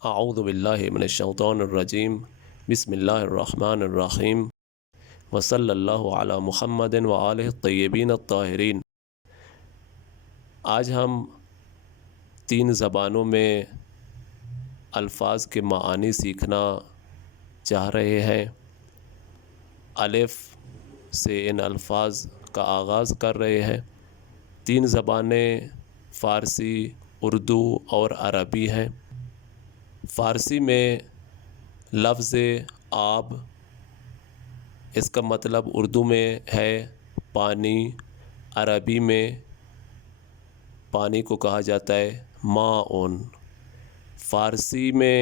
اعوذ باللہ من الشیطان الرجیم بسم اللہ الرحمن الرحیم وصلی اللہ علی محمد وآلہ الطیبین الطاہرین۔ آج ہم 3 زبانوں میں الفاظ کے معانی سیکھنا چاہ رہے ہیں۔ الف سے ان الفاظ کا آغاز کر رہے ہیں۔ 3 زبانیں فارسی، اردو اور عربی ہیں۔ فارسی میں لفظ آب، اس کا مطلب اردو میں ہے پانی، عربی میں پانی کو کہا جاتا ہے ماء۔ فارسی میں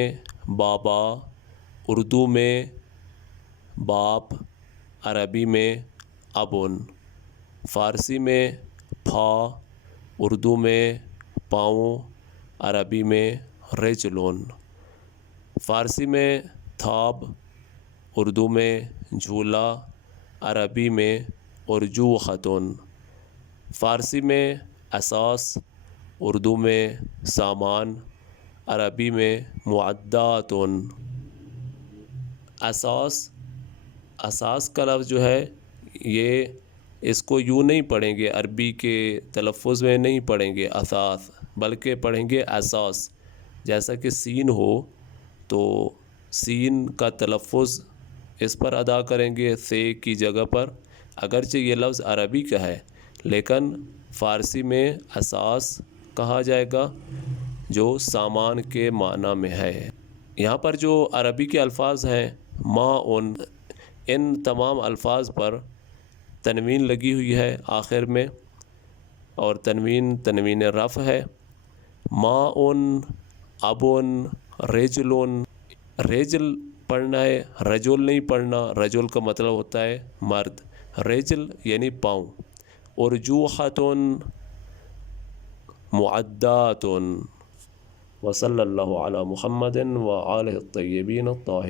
بابا، اردو میں باپ، عربی میں اب۔ فارسی میں پھا، اردو میں پاؤں، عربی میں رجل۔ فارسی میں تھاب، اردو میں جھولا، عربی میں ارجوحۃ۔ فارسی میں اساس، اردو میں سامان، عربی میں معدات۔ اساس کا لفظ جو ہے یہ اس کو یوں نہیں پڑھیں گے، عربی کے تلفظ میں نہیں پڑھیں گے اساس، بلکہ پڑھیں گے اساس۔ جیسا کہ سین ہو تو سین کا تلفظ اس پر ادا کریں گے سے کی جگہ پر، اگرچہ یہ لفظ عربی کا ہے لیکن فارسی میں اساس کہا جائے گا جو سامان کے معنی میں ہے۔ یہاں پر جو عربی کے الفاظ ہیں ماء، ان تمام الفاظ پر تنوین لگی ہوئی ہے آخر میں، اور تنوین رفع ہے۔ ماء، اب، رجل۔ رجل پڑھنا ہے، رجل نہیں پڑھنا۔ رجل کا مطلب ہوتا ہے مرد، رجل یعنی پاؤں۔ ارجوحۃ، معدات۔ وصلی اللہ علی محمد وآلہ الطیبین الطاہرین۔